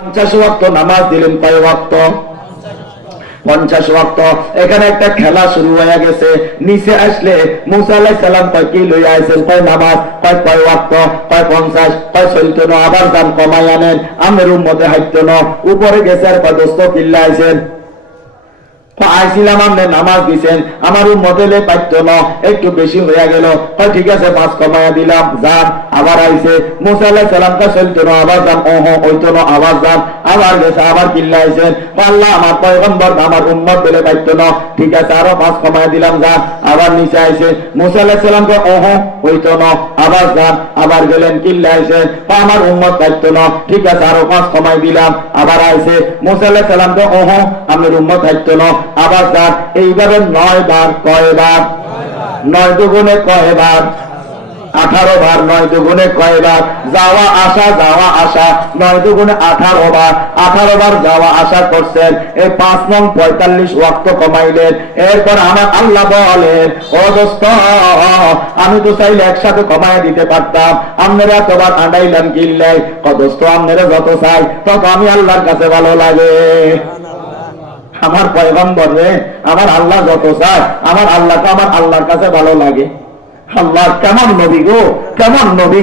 50 ওয়াক্ত নামাজ দিলেন কয় ওয়াক্ত? 50 ওয়াক্ত। এখানে একটা খেলা শুরু হয়ে গেছে। নিচে আসলে মুসা আলাইহিস সালাম কয় কি লইয়া আইছেন? কয় নামাজ। কয় ওয়াক্ত? কয় 50। কয় চলতো না, আবার দাম কমাই আনেন, আমের উম্মতে হাইতো না। উপরে গেছে আর কয় দোস্ত কিল্লা আইছেন? আইছিলাম আপনি নামাজ দিছেন, আমার মডেলে পাইত না, একটু বেশি হয়ে গেল। ঠিক আছে 5 কমাইয়া দিলাম, যান। আবার আইছে মুসা আলাইহিস সালামটা চলতো না, আবার যান, হইতো না, আবার যান। আবার গেছে, আবার কিল্লা আইছেন, আল্লাহ আমার পয়গম্বর আমার উম্মত বলে পাইত না, ঠিক আছে আরো 5 কমাইয়া দিলাম, যান। আবার নিচে আইছে মুসা আলাইহিস সালামকে হইতো না, আবার যান। আবার গেলেন, কিল্লা আইছে, আমার উম্মত পাইত না, ঠিক আছে আরো 5 কমাই দিলাম। আবার আইছে মুসা আলাইহিস সালামকে আমার উম্মত পাইত না, আবার যান। এইভাবে 9 বার। কয়বার? 9 দুগুণে কয়বার? 18 বার। 9 দুগুণে কয়বার? যাওয়া আসা, যাওয়া আসা, 9 দুগুণে 18 বার। 18 বার যাওয়া আসা করছেন। এই 5 নং 45 ওয়াক্ত কমাইলেন। এরপর আমার আল্লাহ বলেন, ও দোস্ত, আমি তো চাইলে একসাথে কমাই দিতে পারতাম, আপনারা এতবার আনাইলেন কিল্লাই। দোস্ত আপনারা যত চাই তত আমি আল্লাহর কাছে ভালো লাগে। আমার পয়গম্বর রে, আমার আল্লাহ যত চায়, আমার আল্লাহকে আমার আল্লাহর কাছে ভালো লাগে। আল্লাহ কেমন নবী গো, কেমন নবী।